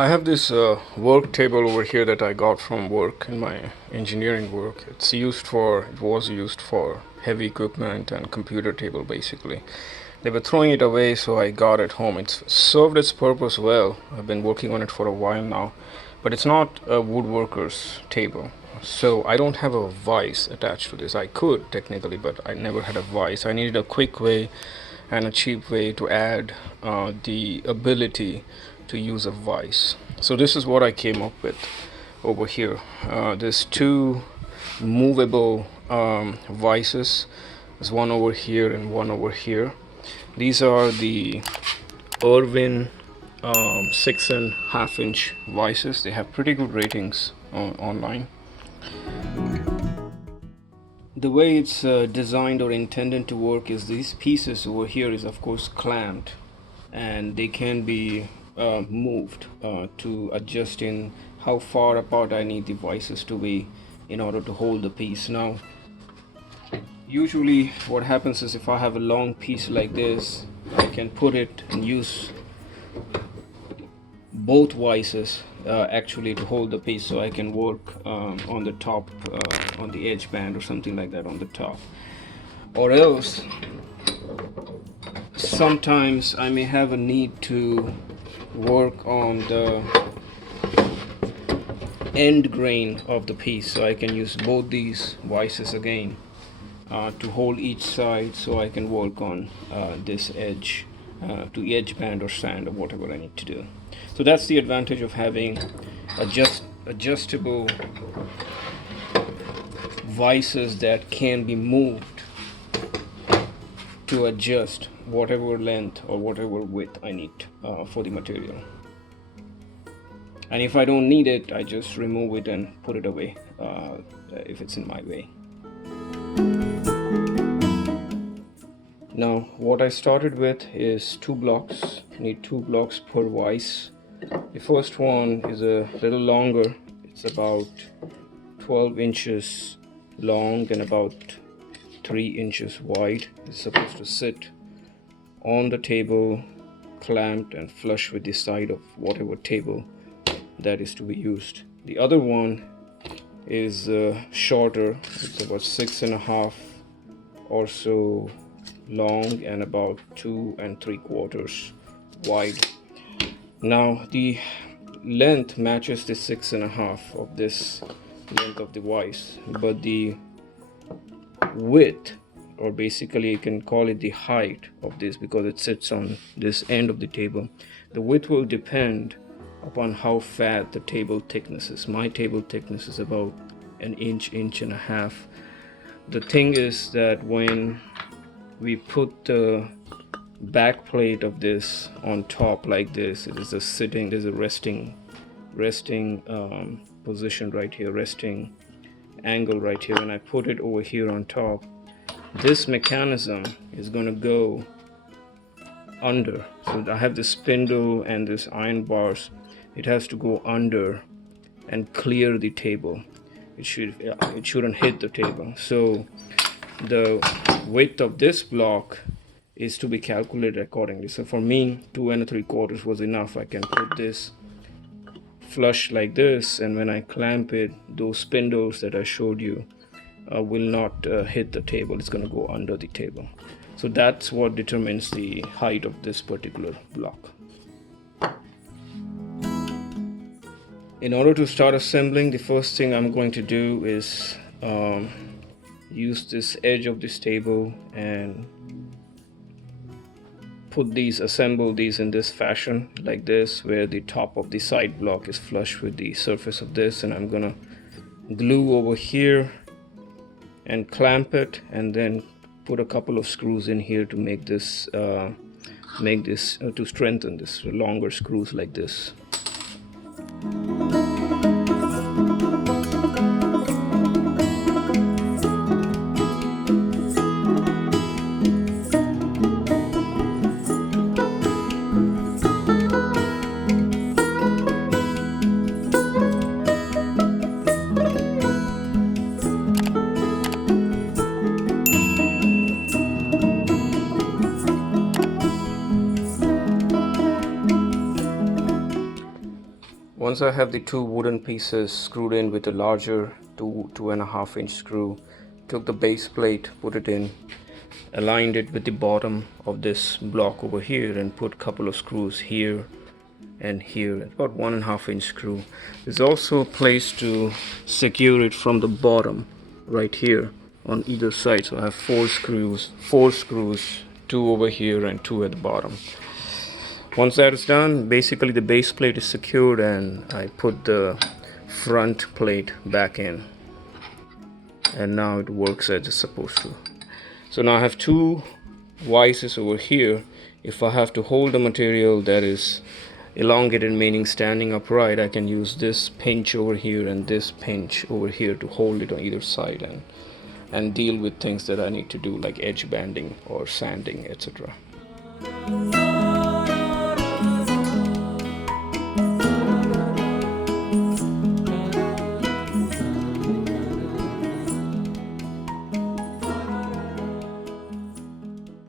I have this work table over here that I got from work in my engineering work. It was used for heavy equipment and computer table basically. They were throwing it away, so I got it home. It's served its purpose well. I've been working on it for a while now, but it's not a woodworker's table. So I don't have a vise attached to this. I could technically, but I never had a vise. I needed a quick way and a cheap way to add the ability to use a vise. So this is what I came up with over here. There's two movable vices. There's one over here and one over here. These are the Irwin 6.5-inch vices. They have pretty good ratings online. The way it's designed or intended to work is these pieces over here is of course clamped, and they can be moved to adjust in how far apart I need the vices to be in order to hold the piece. Now usually what happens is if I have a long piece like this, I can put it and use both vices actually to hold the piece, so I can work on the top, on the edge band or something like that on the top. Or else sometimes I may have a need to work on the end grain of the piece, so I can use both these vices again to hold each side, so I can work on this edge to edge band or sand or whatever I need to do. So that's the advantage of having adjustable vices that can be moved to adjust whatever length or whatever width I need for the material. And if I don't need it, I just remove it and put it away if it's in my way. Now what I started with is 2 blocks. I need 2 blocks per vise. The first one is a little longer. It's about 12 inches long and about 3 inches wide. It's supposed to sit on the table, clamped and flush with the side of whatever table that is to be used. The other one is shorter. It's about 6.5 or so long and about 2 3/4 wide. Now the length matches the 6.5 of this length of the vise, but the width, or basically you can call it the height of this, because it sits on this end of the table, the width will depend upon how fat the table thickness is. My table thickness is about an inch and a half. The thing is that when we put the back plate of this on top like this, it is a sitting, there's a resting position right here, resting angle right here. When I put it over here on top, this mechanism is going to go under. So I have this spindle and this iron bars. It has to go under and clear the table. It shouldn't hit the table. So the width of this block is to be calculated accordingly. So for me, 2 3/4 was enough. I can put this flush like this, and when I clamp it, those spindles that I showed you will not hit the table. It's going to go under the table. So that's what determines the height of this particular block. In order to start assembling, the first thing I'm going to do is use this edge of this table and assemble these in this fashion, like this, where the top of the side block is flush with the surface of this, and I'm gonna glue over here and clamp it, and then put a couple of screws in here to make this to strengthen this, longer screws like this. Once I have the two wooden pieces screwed in with a larger 2.5 inch screw, took the base plate, put it in, aligned it with the bottom of this block over here, and put a couple of screws here and here, about 1.5 inch screw. There's also a place to secure it from the bottom right here on either side. So I have four screws, two over here and two at the bottom. Once that is done, basically the base plate is secured, and I put the front plate back in, and now it works as it's supposed to. So now I have two vices over here. If I have to hold the material that is elongated, meaning standing upright, I can use this pinch over here and this pinch over here to hold it on either side and deal with things that I need to do, like edge banding or sanding, etc.